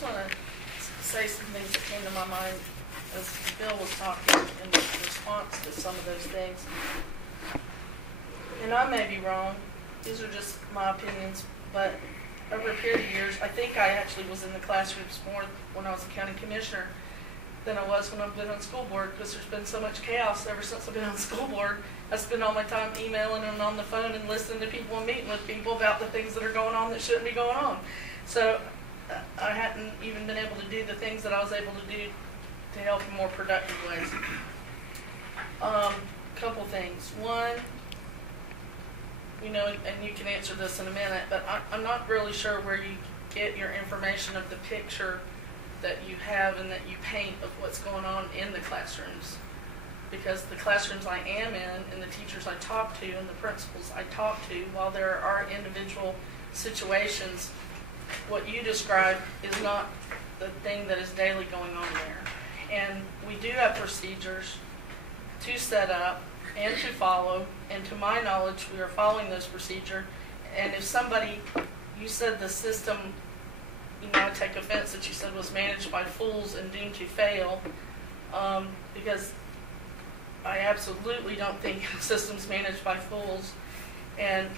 just want to say some things that came to my mind as Bill was talking in response to some of those things. And I may be wrong. These are just my opinions, but over a period of years, I think I actually was in the classrooms more when I was a county commissioner than I was when I've been on school board, because there's been so much chaos ever since I've been on school board. I spend all my time emailing and on the phone and listening to people and meeting with people about the things that are going on that shouldn't be going on. So I hadn't even been able to do the things that I was able to do to help in more productive ways. Couple things. One, you know, and you can answer this in a minute, but I'm not really sure where you get your information of the picture that you have and that you paint of what's going on in the classrooms. Because the classrooms I am in and the teachers I talk to and the principals I talk to, while there are individual situations, what you describe is not the thing that is daily going on there. And we do have procedures to set up and to follow, and to my knowledge, we are following those procedures. And if somebody, you said the system, you know, I take offense that you said was managed by fools and doomed to fail, because I absolutely don't think the system's managed by fools. And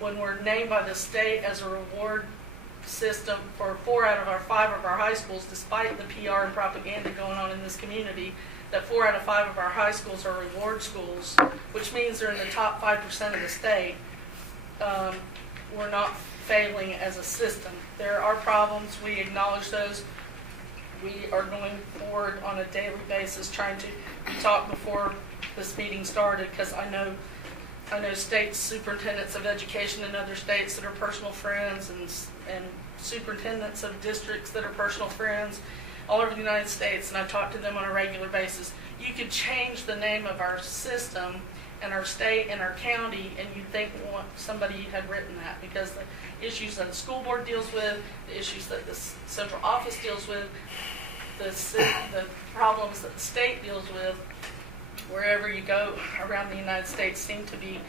when we're named by the state as a reward system for 4 out of our 5 of our high schools, despite the PR and propaganda going on in this community, that 4 out of 5 of our high schools are reward schools, which means they're in the top 5% of the state. We're not failing as a system. There are problems. We acknowledge those. We are going forward on a daily basis trying to talk before this meeting started, because I know state superintendents of education in other states that are personal friends, and superintendents of districts that are personal friends all over the United States, and I talk to them on a regular basis. You could change the name of our system and our state and our county, and you'd think somebody had written that, because the issues that the school board deals with, the issues that the central office deals with, the problems that the state deals with, wherever you go around the United States, seem to be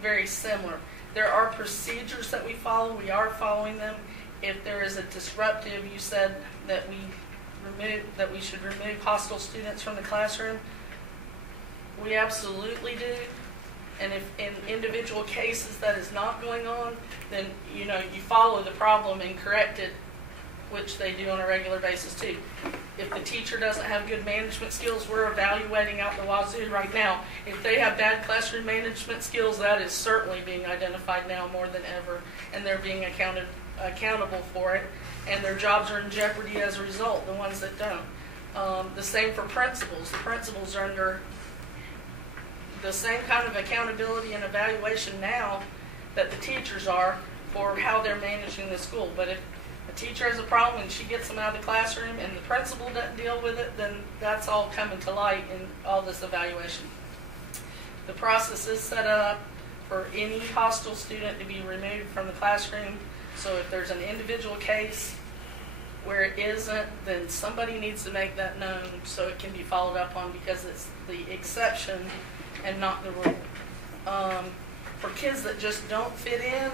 very similar. There are procedures that we follow. We are following them. If there is a disruptive, you said that we should remove hostile students from the classroom. We absolutely do. And if in individual cases that is not going on, then you follow the problem and correct it, which they do on a regular basis too. If the teacher doesn't have good management skills, we're evaluating out the wazoo right now. If they have bad classroom management skills, that is certainly being identified now more than ever, and they're being accountable for it, and their jobs are in jeopardy as a result, the ones that don't. The same for principals. The principals are under the same kind of accountability and evaluation now that the teachers are for how they're managing the school. But if a teacher has a problem and she gets them out of the classroom and the principal doesn't deal with it, then that's all coming to light in all this evaluation. The process is set up for any hostile student to be removed from the classroom. So if there's an individual case where it isn't, then somebody needs to make that known so it can be followed up on, because it's the exception and not the rule. For kids that just don't fit in,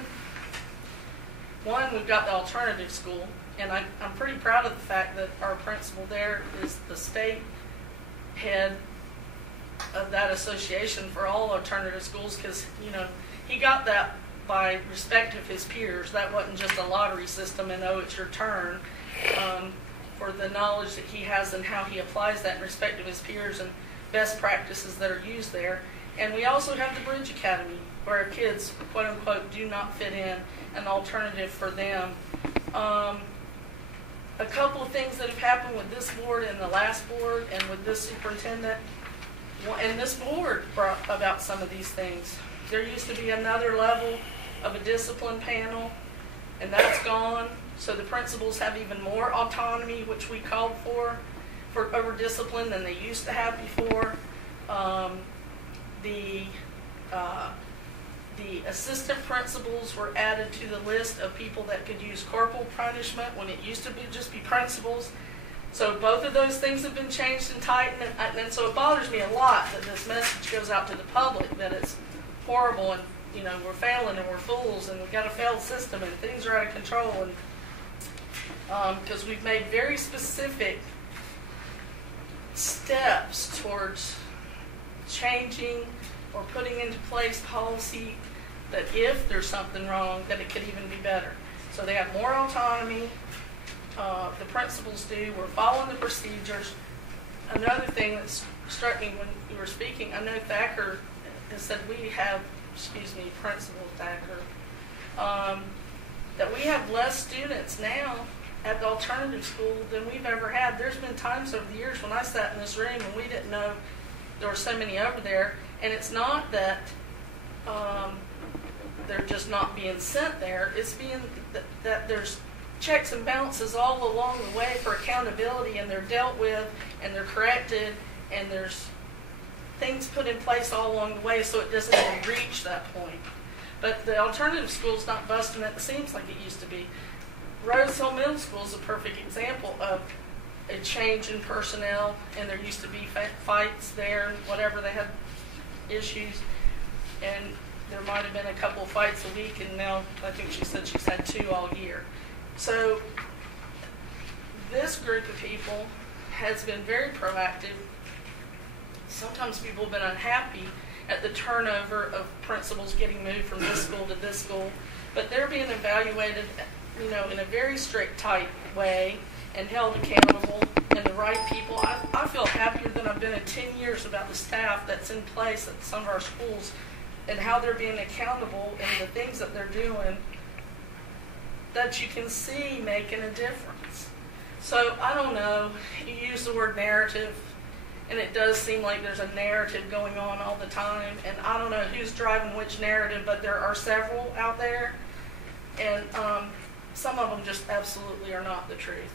one, we've got the alternative school, and I'm pretty proud of the fact that our principal there is the state head of that association for all alternative schools, because he got that by respect of his peers. That wasn't just a lottery system and it's your turn. For the knowledge that he has and how he applies that in respect of his peers and best practices that are used there. And we also have the Bridge Academy, where kids, quote unquote, do not fit in, an alternative for them. A couple of things that have happened with this board and the last board and with this superintendent, and this board brought about some of these things. There used to be another level of a discipline panel, and that's gone. So the principals have even more autonomy, which we called for over discipline than they used to have before. The assistant principals were added to the list of people that could use corporal punishment when it used to just be principals. So both of those things have been changed and tightened, and so it bothers me a lot that this message goes out to the public that it's horrible and we're failing and we're fools and we've got a failed system and things are out of control. And because we've made very specific steps towards changing or putting into place policy that if there's something wrong, that it could even be better. So they have more autonomy. The principals do. We're following the procedures. Another thing that struck me when you were speaking, I know Thacker has said we have, Principal Thacker, that we have less students now at the alternative school than we've ever had. There's been times over the years when I sat in this room and we didn't know there were so many over there, and it's not that they're just not being sent there. It's being that there's checks and balances all along the way for accountability, and they're dealt with and they're corrected, and there's things put in place all along the way so it doesn't even reach that point. But the alternative school's not busting at the seams like it used to be. Rose Hill Middle School is a perfect example of a change in personnel, and there used to be fights there, whatever, they had issues, and there might have been a couple of fights a week, and now I think she said she's had 2 all year. So this group of people has been very proactive. Sometimes people have been unhappy at the turnover of principals getting moved from this school to this school, but they're being evaluated, in a very strict, tight way and held accountable, and the right people. I feel happier than I've been in 10 years about the staff that's in place at some of our schools and how they're being accountable and the things that they're doing that you can see making a difference. So I don't know, you use the word narrative, and it does seem like there's a narrative going on all the time, and I don't know who's driving which narrative, but there are several out there, and some of them just absolutely are not the truth.